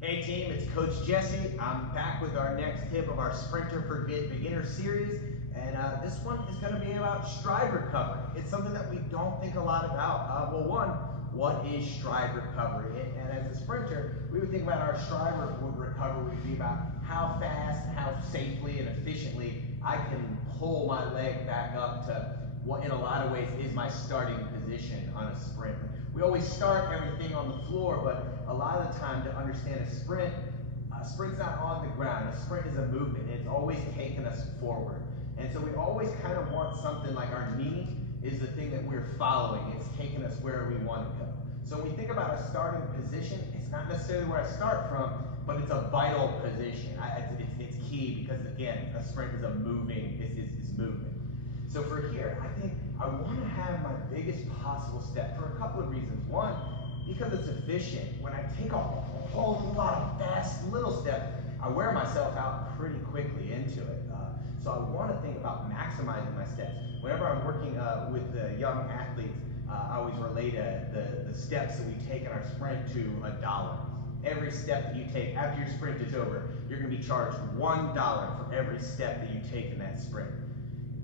Hey team, it's Coach Jesse. I'm back with our next tip of our Sprinter for Beginner series, and this one is going to be about stride recovery. It's something that we don't think a lot about. Well, one, what is stride recovery? And as a sprinter, we would think about our stride recovery would be about how fast, how safely, and efficiently I can pull my leg back up to what in a lot of ways is my starting position on a sprint. We always start everything on the floor, but a lot of the time to understand a sprint's not on the ground. A sprint is a movement, and it's always taking us forward. And so we always kind of want something like our knee is the thing that we're following. It's taking us where we want to go. So when we think about a starting position, it's not necessarily where I start from, but it's a vital position. It's key because, again, a sprint is a moving, it's movement. So for here, I think I want to have my biggest possible step for a couple of reasons. One, because it's efficient. When I take a whole lot of fast little steps, I wear myself out pretty quickly into it. So I want to think about maximizing my steps. Whenever I'm working with young athletes, I always relate the steps that we take in our sprint to $1. Every step that you take after your sprint is over, you're going to be charged $1 for every step that you take in that sprint.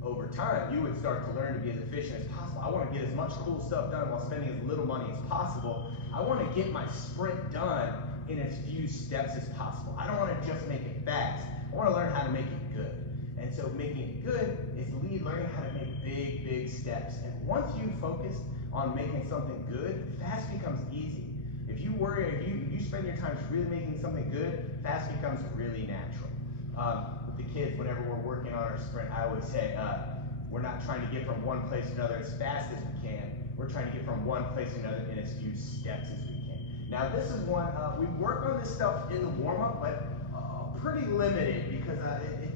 Over time, you would start to learn to be as efficient as possible. I want to get as much cool stuff done while spending as little money as possible. I want to get my sprint done in as few steps as possible. I don't want to just make it fast. I want to learn how to make it good. And so making it good is learning how to make big steps. And once you focus on making something good, fast becomes easy. If you spend your time really making something good, fast becomes really natural. With the kids, whenever we're working on our sprint, I always say, we're not trying to get from one place to another as fast as we can. We're trying to get from one place to another in as few steps as we can. Now this is one, we work on this stuff in the warm-up, but pretty limited because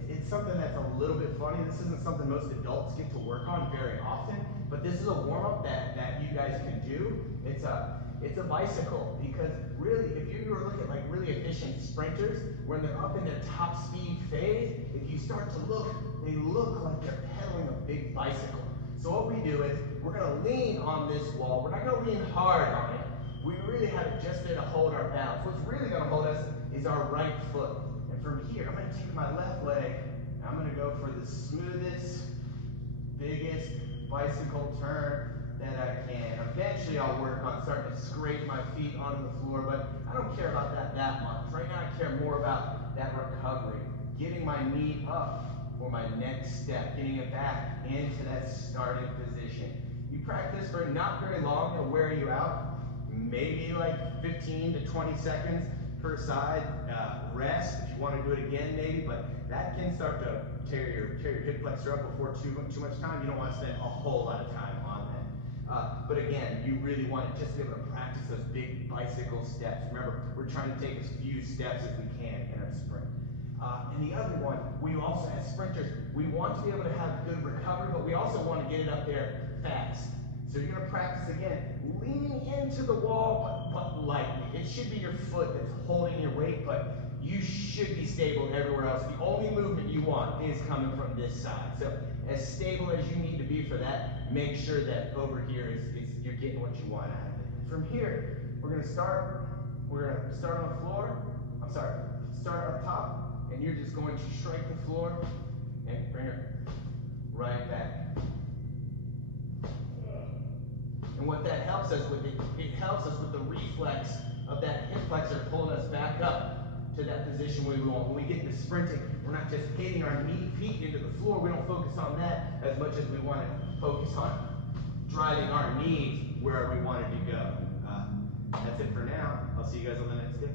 it's something that's a little bit funny. This isn't something most adults get to work on very often, but this is a warm-up that you guys can do. It's a bicycle, because really, if you were looking at like really efficient sprinters, when they're up in their top speed phase, if you start to look, they look like they're pedaling a big bicycle. So what we do is, we're gonna lean on this wall. We're not gonna lean hard on it. We really have it just there to hold our balance. What's really gonna hold us is our right foot. And from here, I'm gonna take my left leg, and I'm gonna go for the smoothest, biggest bicycle turn that I can. Eventually I'll work on starting to scrape my feet onto the floor, but I don't care about that much. Right now I care more about that recovery, getting my knee up for my next step, getting it back into that starting position. You practice for not very long, it'll wear you out, maybe like 15 to 20 seconds per side. Rest if you want to do it again maybe, but that can start to tear your hip flexor up before too much time. You don't want to spend a whole lot of time on that. But again, you really want to just be able to practice those big bicycle steps. Remember, we're trying to take as few steps as we can in our sprint. And the other one, we also, as sprinters, we want to be able to have good recovery, but we also want to get it up there fast. So you're going to practice again, leaning into the wall, but lightly. It should be your foot that's holding your weight, but you should be stable everywhere else. The only movement you want is coming from this side. So as stable as you need to be for that, make sure that over here you're getting what you want out of it. From here, we're going to start on the floor. Start up top, and you're just going to strike the floor and bring her right back. And what that helps us with, it helps us with the reflex of that hip flexor pulling us back up to that position where we want. When we get into sprinting, we're not just hitting our feet into the floor. We don't focus on that as much as we want to focus on driving our knees where we wanted to go. That's it for now. I'll see you guys on the next day.